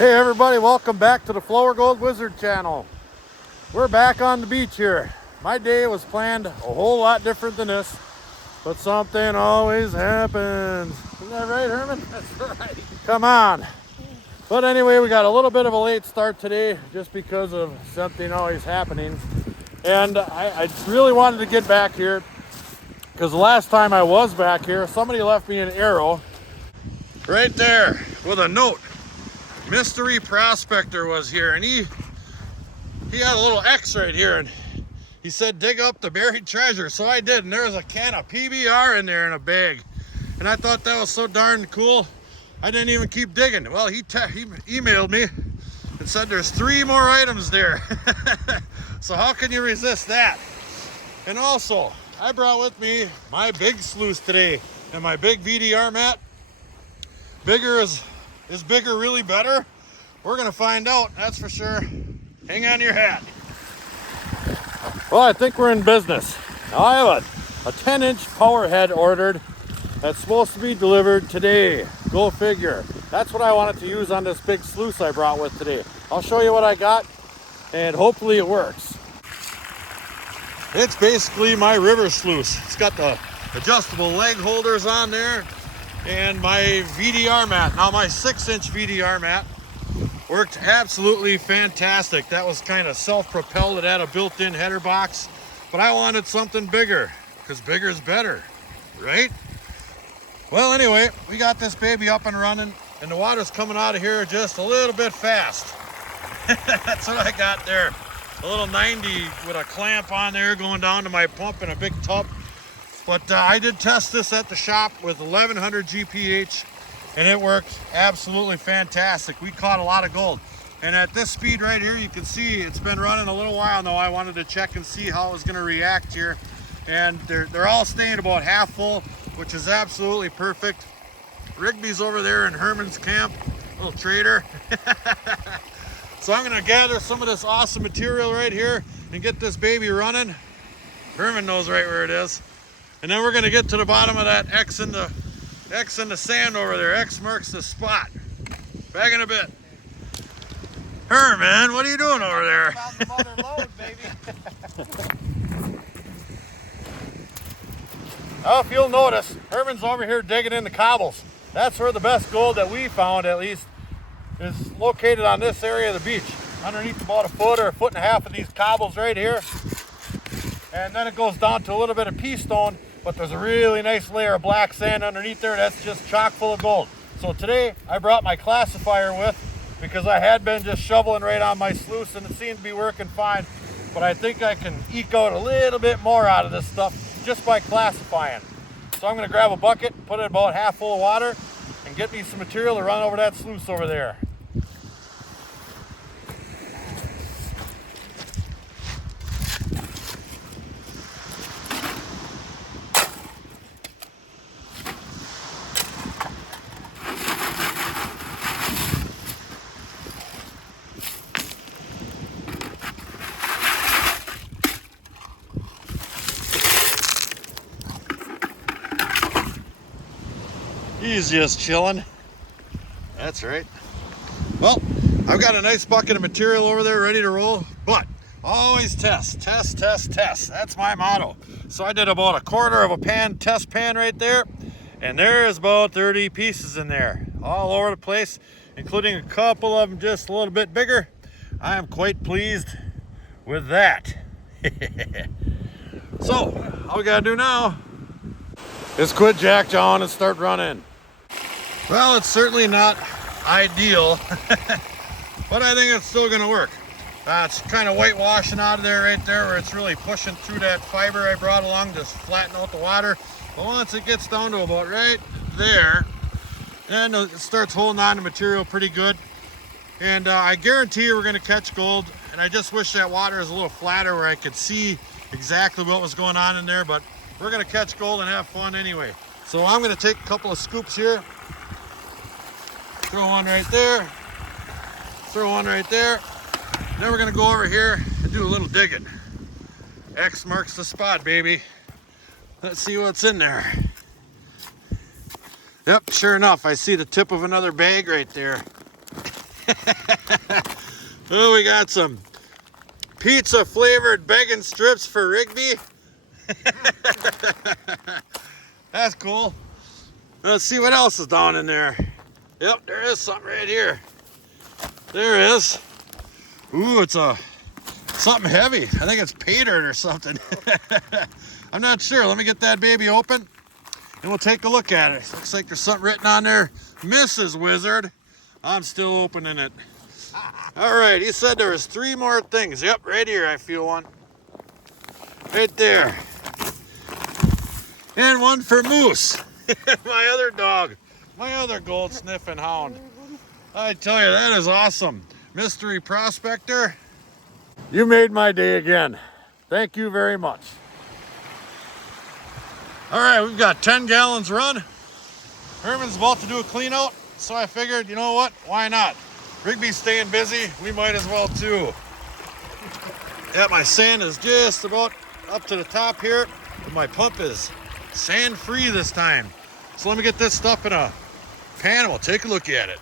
Hey everybody, welcome back to the Flourgoldwizards channel. We're back on the beach here. My day was planned a whole lot different than this, but something always happens. Isn't that right, Herman? That's right. Come on. But anyway, we got a little bit of a late start today just because of something always happening. And I really wanted to get back here because the last time I was back here, somebody left me an arrow right there with a note. Mystery Prospector was here, and he had a little X right here, and he said dig up the buried treasure. So I did, and there was a can of PBR in there in a bag, and I thought that was so darn cool I didn't even keep digging. Well, he emailed me and said there's 3 more items there. So how can you resist that? And also, I brought with me my big sluice today and my big VDR mat. Bigger is bigger really better? We're gonna find out, that's for sure. Hang on to your hat. Well, I think we're in business. Now I have a 10-inch power head ordered that's supposed to be delivered today. Go figure. That's what I wanted to use on this big sluice I brought with today. I'll show you what I got, and hopefully it works. It's basically my river sluice. It's got the adjustable leg holders on there and my VDR mat. Now my 6-inch VDR mat worked absolutely fantastic. That was kind of self-propelled. It had a built-in header box, but I wanted something bigger because bigger is better, right? Well, anyway, we got this baby up and running, and the water's coming out of here just a little bit fast. That's what I got there. A little 90 with a clamp on there going down to my pump in a big tub. But I did test this at the shop with 1100 GPH, and it worked absolutely fantastic. We caught a lot of gold. And at this speed right here, you can see it's been running a little while now. I wanted to check and see how it was gonna react here. And they're all staying about half full, which is absolutely perfect. Rigby's over there in Herman's camp, little trader. So I'm gonna gather some of this awesome material right here and get this baby running. Herman knows right where it is. And then we're gonna get to the bottom of that X in the sand over there. X marks the spot. Back in a bit. Herman, what are you doing over there? Found the mother load, baby. Well, if you'll notice, Herman's over here digging in the cobbles. That's where the best gold that we found, at least, is located on this area of the beach. Underneath about 1 foot or 1.5 foot of these cobbles right here. And then it goes down to a little bit of pea stone, but there's a really nice layer of black sand underneath there that's just chock full of gold. So today I brought my classifier with because I had been just shoveling right on my sluice and it seemed to be working fine. But I think I can eke out a little bit more out of this stuff just by classifying. So I'm gonna grab a bucket, put it about half full of water, and get me some material to run over that sluice over there. He's just chilling. That's right. Well, I've got a nice bucket of material over there ready to roll, but always test. That's my motto. So I did about 1/4 of a pan, test pan right there, and there's about 30 pieces in there, all over the place, including a couple of them just a little bit bigger. I am quite pleased with that. So, all we gotta do now is quit jack-jawing and start running. Well, it's certainly not ideal, but I think it's still gonna work. It's kind of whitewashing out of there right there where it's really pushing through that fiber I brought along to flatten out the water. But once it gets down to about right there, then it starts holding on to material pretty good. And I guarantee you we're gonna catch gold. And I just wish that water was a little flatter where I could see exactly what was going on in there, but we're gonna catch gold and have fun anyway. So I'm gonna take a couple of scoops here. Throw one right there, throw one right there. Then we're gonna go over here and do a little digging. X marks the spot, baby. Let's see what's in there. Yep, sure enough, I see the tip of another bag right there. Oh, we got some pizza flavored bacon strips for Rigby. That's cool. Let's see what else is down in there. Yep, there is something right here. There is. Ooh, it's something heavy. I think it's Paydirt or something. I'm not sure. Let me get that baby open and we'll take a look at it. Looks like there's something written on there. Mrs. Wizard. I'm still opening it. All right, he said there was 3 more things. Yep, right here I feel one. Right there. And one for Moose. My other dog. My other gold sniffing hound. I tell you, that is awesome. Mystery Prospector. You made my day again. Thank you very much. All right, we've got 10 gallons run. Herman's about to do a clean out, so I figured, you know what, why not? Rigby's staying busy, we might as well too. Yeah, my sand is just about up to the top here, but my pump is sand free this time. So let me get this stuff in a pan and we'll take a look at it.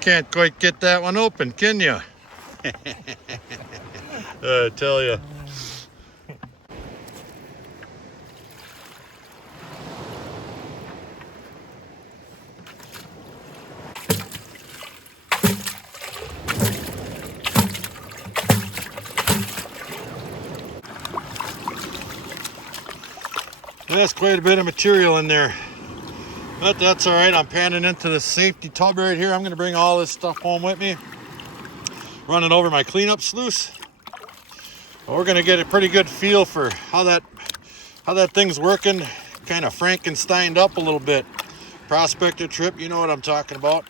Can't quite get that one open, can you? I tell you. That's quite a bit of material in there. But that's all right. I'm panning into the safety tub right here. I'm going to bring all this stuff home with me. Run it over my cleanup sluice. We're going to get a pretty good feel for how that thing's working. Kind of Frankensteined up a little bit. Prospector trip, you know what I'm talking about.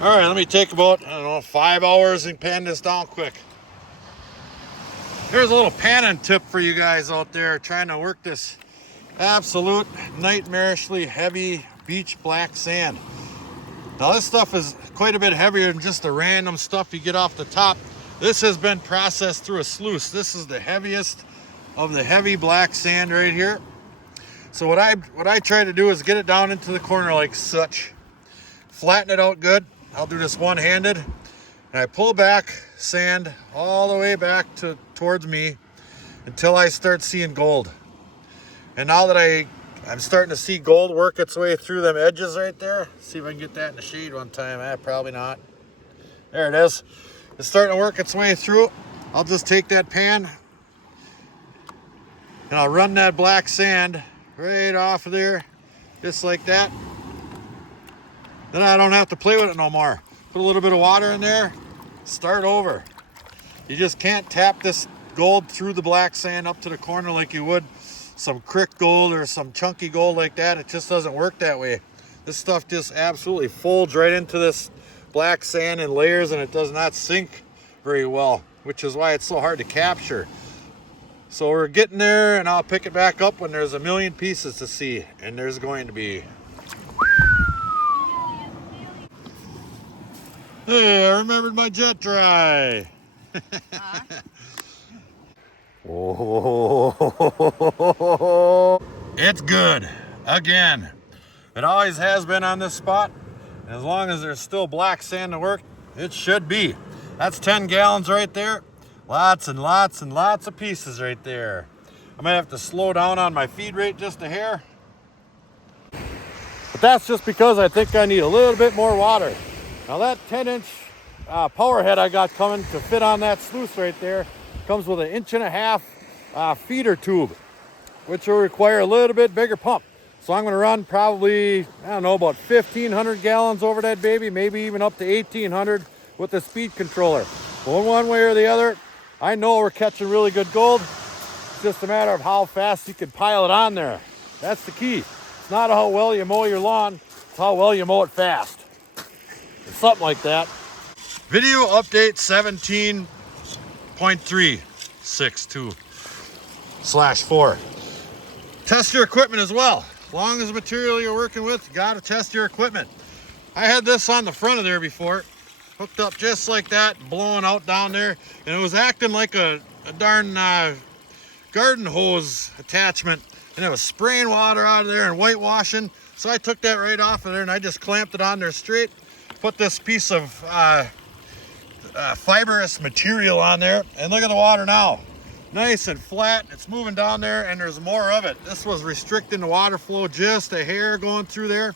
All right, let me take about, I don't know, 5 hours and pan this down quick. Here's a little panning tip for you guys out there trying to work this absolute nightmarishly heavy beach black sand. Now this stuff is quite a bit heavier than just the random stuff you get off the top. This has been processed through a sluice. This is the heaviest of the heavy black sand right here. So what I try to do is get it down into the corner like such. Flatten it out good. I'll do this one-handed. And I pull back sand all the way back towards me until I start seeing gold. And now that I'm starting to see gold work its way through them edges right there. See if I can get that in the shade one time. Probably not. There it is. It's starting to work its way through. I'll just take that pan and I'll run that black sand right off of there, just like that. Then I don't have to play with it no more. Put a little bit of water in there, start over. You just can't tap this gold through the black sand up to the corner like you would some crick gold or some chunky gold like that. It just doesn't work that way. This stuff just absolutely folds right into this black sand in layers and it does not sink very well, which is why it's so hard to capture. So we're getting there and I'll pick it back up when there's a million pieces to see, and there's going to be. Hey, I remembered my jet dry. Oh, it's good again. It always has been on this spot. As long as there's still black sand to work, it should be. That's 10 gallons right there. Lots and lots and lots of pieces right there. I might have to slow down on my feed rate just a hair. But that's just because I think I need a little bit more water. Now that 10-inch power head I got coming to fit on that sluice right there comes with an 1.5 inch feeder tube, which will require a little bit bigger pump. So I'm gonna run probably, I don't know, about 1,500 gallons over that baby, maybe even up to 1,800 with the speed controller. But one way or the other, I know we're catching really good gold. It's just a matter of how fast you can pile it on there. That's the key. It's not how well you mow your lawn, it's how well you mow it fast. It's something like that. Video update 17.362/4. Test your equipment as well. As long as the material you're working with, you gotta test your equipment. I had this on the front of there before. hooked up just like that, blowing out down there. And it was acting like a darn garden hose attachment. And it was spraying water out of there and whitewashing. So I took that right off of there and I just clamped it on there straight. Put this piece of fibrous material on there. And look at the water now. Nice and flat. It's moving down there and there's more of it. This was restricting the water flow just a hair going through there.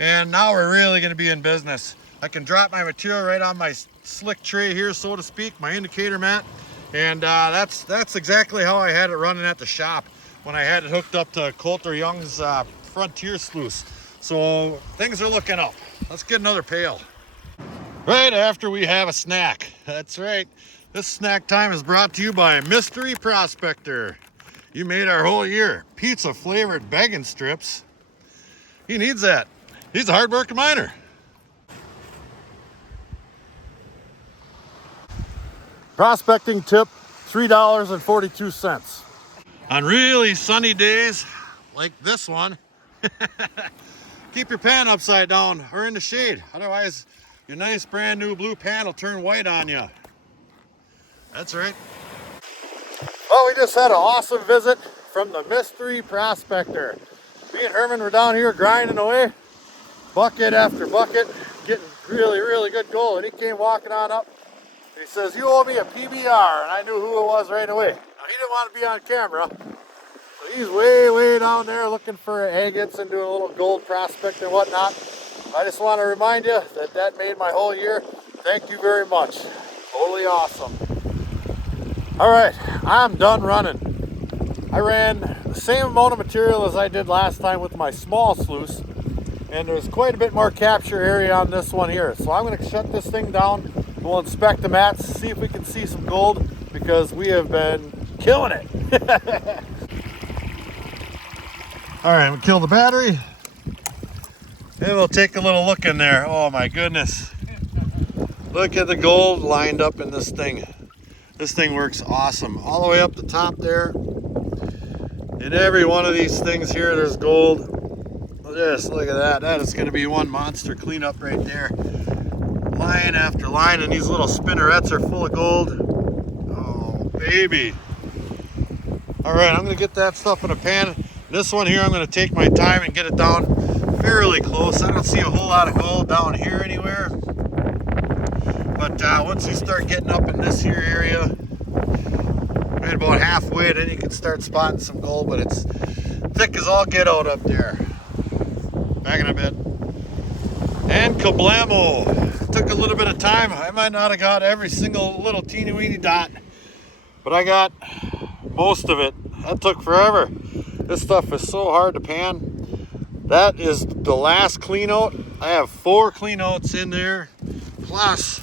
And now we're really going to be in business. I can drop my material right on my slick tray here, so to speak, my indicator mat. And that's exactly how I had it running at the shop when I had it hooked up to Coulter Young's Frontier sluice. So things are looking up. Let's get another pail. Right after we have a snack. That's right. This snack time is brought to you by Mystery Prospector. You made our whole year. Pizza flavored begging strips. He needs that. He's a hard-working miner. Prospecting tip, $3.42. On really sunny days, like this one, keep your pan upside down or in the shade. Otherwise, your nice brand new blue pan will turn white on you. That's right. Well, we just had an awesome visit from the Mystery Prospector. Me and Herman were down here grinding away, bucket after bucket, getting really good gold. And he came walking on up. He says, "You owe me a PBR," and I knew who it was right away. Now, he didn't want to be on camera, so he's way down there looking for agates and doing a little gold prospect and whatnot. I just want to remind you that made my whole year. Thank you very much. Totally awesome. All right, I'm done running. I ran the same amount of material as I did last time with my small sluice, and there's quite a bit more capture area on this one here. So I'm going to shut this thing down. We'll inspect the mats, see if we can see some gold, because we have been killing it. All right, we'll kill the battery. And we'll take a little look in there. Oh my goodness. Look at the gold lined up in this thing. This thing works awesome. All the way up the top there. In every one of these things here, there's gold. Just look at that. That is going to be one monster cleanup right there. Line after line, and these little spinnerets are full of gold. Oh, baby. All right, I'm going to get that stuff in a pan. This one here, I'm going to take my time and get it down fairly close. I don't see a whole lot of gold down here anywhere. But once you start getting up in this here area, right about halfway, then you can start spotting some gold, but it's thick as all get out up there. Back in a bit. And kablamo. Took a little bit of time. I might not have got every single little teeny weeny dot, but I got most of it. That took forever. This stuff is so hard to pan. That is the last clean out. I have 4 clean outs in there, plus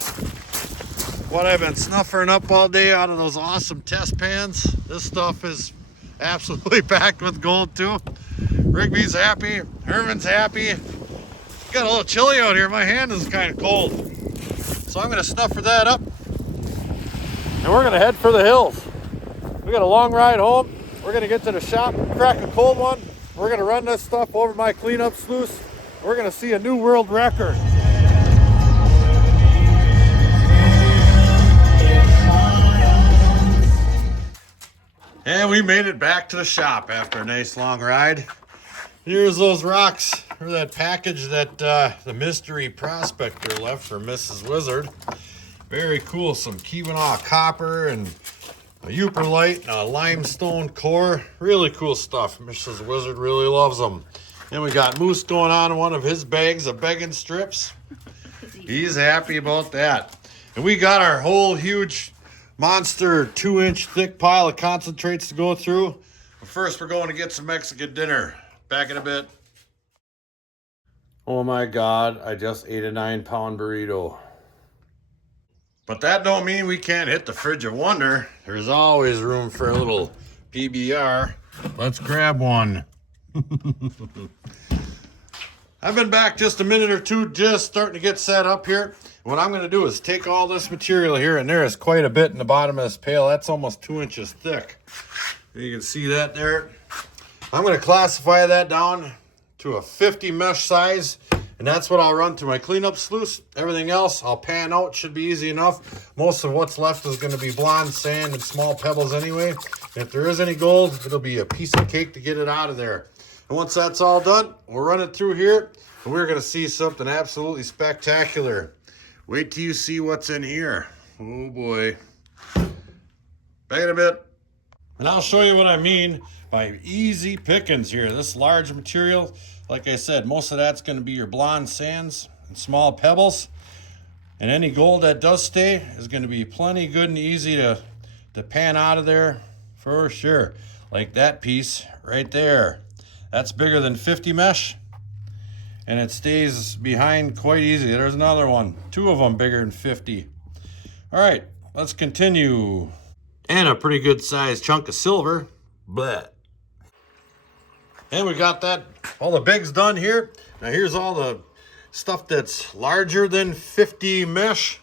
what I've been snuffering up all day out of those awesome test pans. This stuff is absolutely packed with gold too. Rigby's happy, Herman's happy. Got a little chilly out here. My hand is kind of cold. So I'm going to snuffer that up. And we're going to head for the hills. We got a long ride home. We're going to get to the shop, crack a cold one. We're going to run this stuff over my cleanup sluice. We're going to see a new world record. And we made it back to the shop after a nice long ride. Here's those rocks, or that package that the Mystery Prospector left for Mrs. Wizard. Very cool, some Keweenaw copper and a Yooperlight and a limestone core. Really cool stuff. Mrs. Wizard really loves them. And we got Moose going on in one of his bags of begging strips. He's happy about that. And we got our whole huge monster 2-inch thick pile of concentrates to go through. But first we're going to get some Mexican dinner. Back in a bit. Oh my God, I just ate a 9-pound burrito. But that don't mean we can't hit the fridge of wonder. There's always room for a little PBR. Let's grab one. I've been back just a minute or two, just starting to get set up here. What I'm going to do is take all this material here, and there is quite a bit in the bottom of this pail. That's almost 2 inches thick. You can see that there. I'm going to classify that down to a 50 mesh size, And that's what I'll run to my cleanup sluice. Everything else I'll pan out, should be easy enough. Most of what's left is going to be blonde sand and small pebbles anyway. And if there is any gold, it'll be a piece of cake to get it out of there. And once that's all done, we'll run it through here, and we're going to see something absolutely spectacular. Wait till you see what's in here. Oh boy. Back in a bit. And I'll show you what I mean by easy pickings here. This large material, like I said, most of that's going to be your blonde sands and small pebbles. And any gold that does stay is going to be plenty good and easy to pan out of there for sure. Like that piece right there. That's bigger than 50 mesh. And it stays behind quite easy. There's another one. 2 of them bigger than 50. All right, let's continue. And a pretty good sized chunk of silver. Bleh. And we got that, all the bigs done here. Now here's all the stuff that's larger than 50 mesh.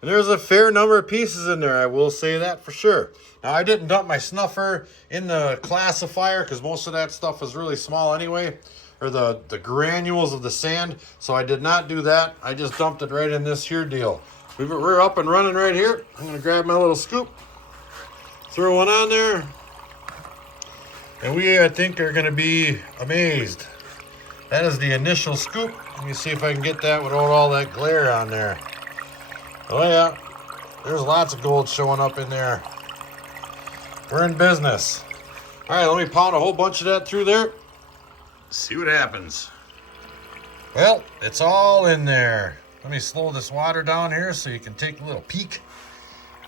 And there's a fair number of pieces in there, I will say that for sure. Now I didn't dump my snuffer in the classifier because most of that stuff is really small anyway, or the granules of the sand. So I did not do that. I just dumped it right in this here deal. We're up and running right here. I'm gonna grab my little scoop, throw one on there. And we, I think, are going to be amazed. That is the initial scoop. Let me see if I can get that without all that glare on there. Oh yeah, there's lots of gold showing up in there. We're in business. All right, let me pound a whole bunch of that through there. See what happens. Well, it's all in there. Let me slow this water down here so you can take a little peek.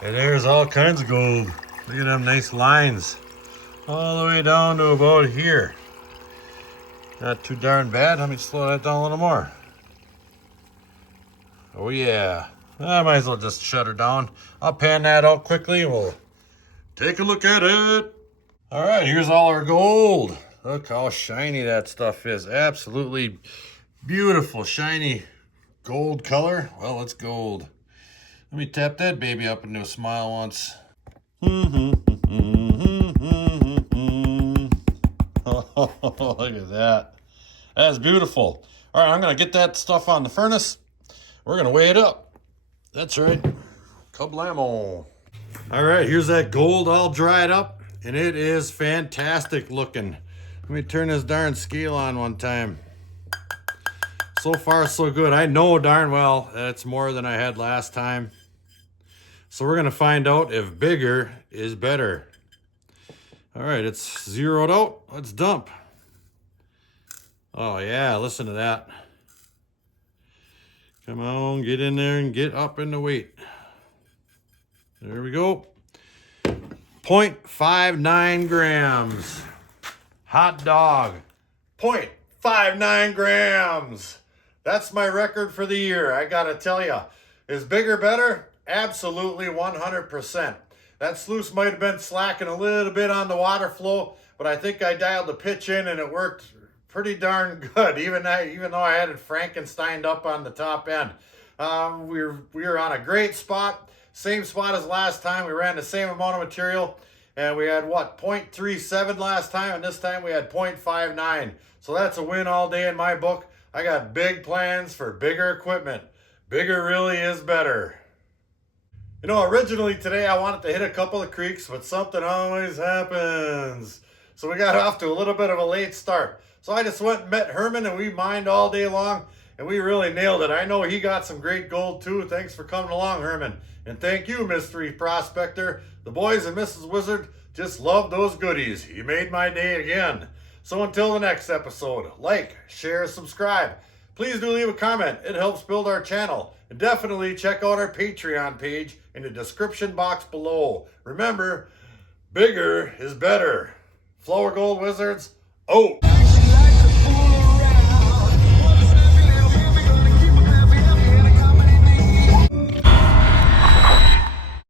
And there's all kinds of gold. Look at them nice lines. All the way down to about here. Not too darn bad. Let me slow that down a little more. Oh yeah. I might as well just shut her down. I'll pan that out quickly and we'll take a look at it. All right, here's all our gold. Look how shiny that stuff is. Absolutely beautiful, shiny gold color. Well, it's gold. Let me tap that baby up into a smile once. Oh, look at that. That's beautiful. All right, I'm going to get that stuff on the furnace. We're going to weigh it up. That's right. Kablamo. All right, here's that gold all dried up, and it is fantastic looking. Let me turn this darn scale on one time. So far, so good. I know darn well that's more than I had last time. So we're going to find out if bigger is better. All right, it's zeroed out. Let's dump. Oh yeah, listen to that. Come on, get in there and get up in the weight. There we go. 0.59 grams. Hot dog. 0.59 grams. That's my record for the year. I gotta tell you, is bigger better? Absolutely 100%. That sluice might have been slacking a little bit on the water flow, but I think I dialed the pitch in and it worked pretty darn good, even though I had it Frankensteined up on the top end. We were on a great spot, same spot as last time. We ran the same amount of material, and we had, what, 0.37 last time, and this time we had 0.59. So that's a win all day in my book. I got big plans for bigger equipment. Bigger really is better. You know, originally today I wanted to hit a couple of creeks, but something always happens. So we got off to a little bit of a late start. So I just went and met Herman, and we mined all day long, and we really nailed it. I know he got some great gold too. Thanks for coming along, Herman. And thank you, Mystery Prospector. The boys and Mrs. Wizard just love those goodies. You made my day again. So until the next episode, like, share, subscribe. Please do leave a comment. It helps build our channel. And definitely check out our Patreon page in the description box below. Remember, bigger is better. Flourgoldwizards, out.